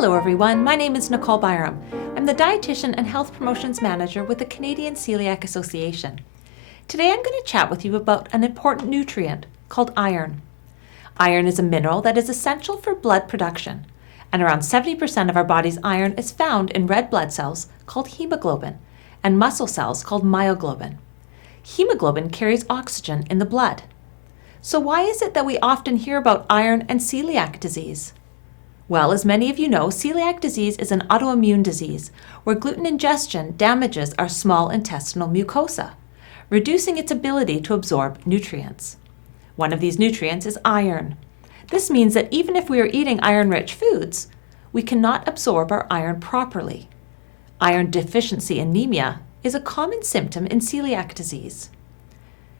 Hello everyone, my name is Nicole Byram. I'm the Dietitian and Health Promotions Manager with the Canadian Celiac Association. Today I'm going to chat with you about an important nutrient called iron. Iron is a mineral that is essential for blood production, and around 70% of our body's iron is found in red blood cells called hemoglobin and muscle cells called myoglobin. Hemoglobin carries oxygen in the blood. So why is it that we often hear about iron and celiac disease? Well, as many of you know, celiac disease is an autoimmune disease where gluten ingestion damages our small intestinal mucosa, reducing its ability to absorb nutrients. One of these nutrients is iron. This means that even if we are eating iron-rich foods, we cannot absorb our iron properly. Iron deficiency anemia is a common symptom in celiac disease.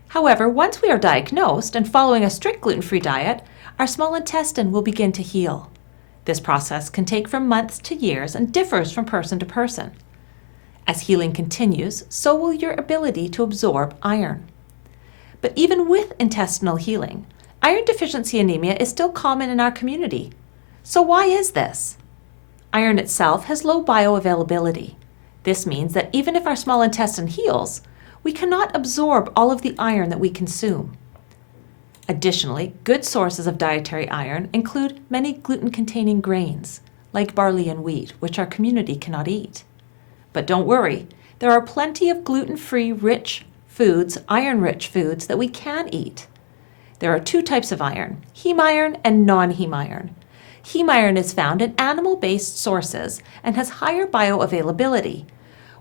However, once we are diagnosed and following a strict gluten-free diet, our small intestine will begin to heal. This process can take from months to years and differs from person to person. As healing continues, so will your ability to absorb iron. But even with intestinal healing, iron deficiency anemia is still common in our community. So why is this? Iron itself has low bioavailability. This means that even if our small intestine heals, we cannot absorb all of the iron that we consume. Additionally, good sources of dietary iron include many gluten-containing grains, like barley and wheat, which our community cannot eat. But don't worry, there are plenty of gluten-free rich foods, iron-rich foods that we can eat. There are two types of iron, heme iron and non-heme iron. Heme iron is found in animal-based sources and has higher bioavailability.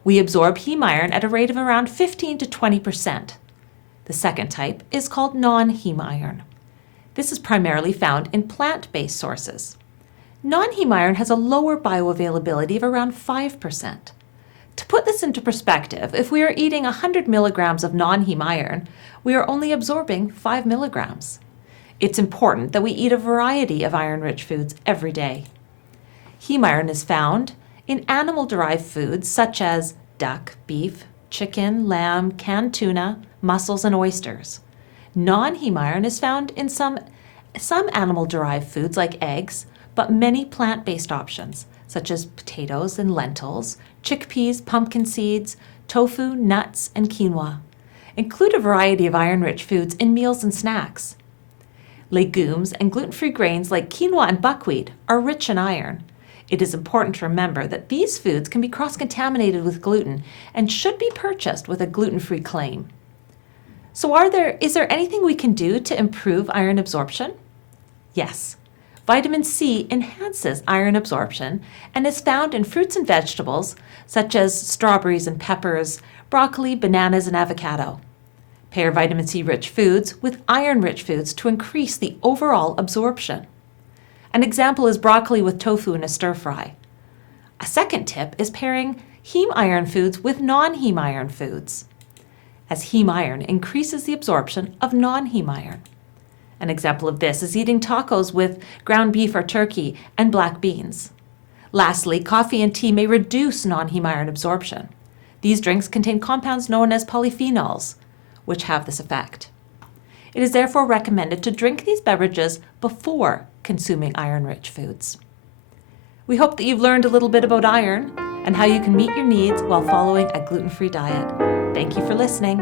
We absorb heme iron at a rate of around 15 to 20%. The second type is called non-heme iron. This is primarily found in plant-based sources. Non-heme iron has a lower bioavailability of around 5%. To put this into perspective, if we are eating 100 milligrams of non-heme iron, we are only absorbing 5 milligrams. It's important that we eat a variety of iron-rich foods every day. Heme iron is found in animal-derived foods such as duck, beef, chicken, lamb, canned tuna, mussels, and oysters. Non-heme iron is found in some animal-derived foods like eggs, but many plant-based options such as potatoes and lentils, chickpeas, pumpkin seeds, tofu, nuts, and quinoa. Include a variety of iron-rich foods in meals and snacks. Legumes and gluten-free grains like quinoa and buckwheat are rich in iron. It is important to remember that these foods can be cross-contaminated with gluten and should be purchased with a gluten-free claim. So is there anything we can do to improve iron absorption? Yes. Vitamin C enhances iron absorption and is found in fruits and vegetables such as strawberries and peppers, broccoli, bananas, and avocado. Pair vitamin C-rich foods with iron-rich foods to increase the overall absorption. An example is broccoli with tofu in a stir-fry. A second tip is pairing heme iron foods with non-heme iron foods, as heme iron increases the absorption of non-heme iron. An example of this is eating tacos with ground beef or turkey and black beans. Lastly, coffee and tea may reduce non-heme iron absorption. These drinks contain compounds known as polyphenols, which have this effect. It is therefore recommended to drink these beverages before consuming iron-rich foods. We hope that you've learned a little bit about iron and how you can meet your needs while following a gluten-free diet. Thank you for listening.